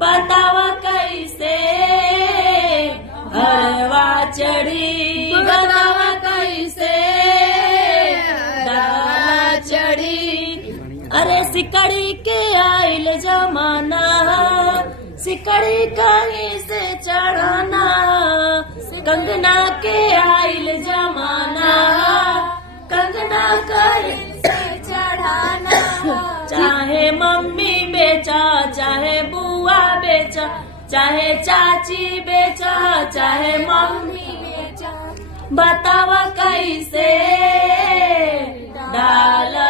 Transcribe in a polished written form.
बतावा कैसे हरवा चढ़ी, बतावा कैसे डाला चढ़ी। अरे सिकड़ी के आइल जमाना, सिकड़ी कहीं से चढ़ाना, कंगना के आइल जमाना, कंगना कहीं से चढ़ाना। चाहे मम्मी बेचा, चाहे बुआ बेचा, चाहे चाची बेचा, चाहे मम्मी बेचा, बतावा कैसे डाला